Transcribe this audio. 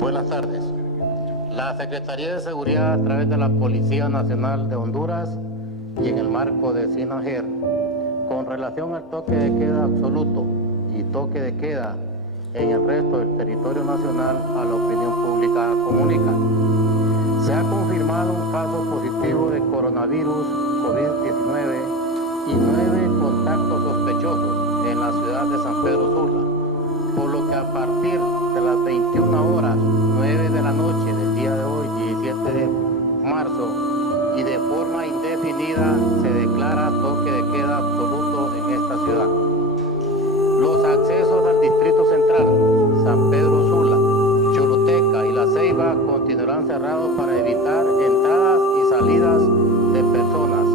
Buenas tardes. La Secretaría de Seguridad, a través de la Policía Nacional de Honduras y en el marco de SINAGER, con relación al toque de queda absoluto y toque de queda en el resto del territorio nacional, a la opinión pública comunica: se ha confirmado un caso positivo de coronavirus COVID-19 y 9 contactos sospechosos en la ciudad de San Pedro Sula, por lo que a partir de las 21 horas 9 de la noche del día de hoy, 17 de marzo, y de forma indefinida se declara toque de queda absoluto en esta ciudad. Los accesos al Distrito Central, San Pedro Sula, Choluteca y La Ceiba continuarán cerrados para evitar entradas y salidas de personas.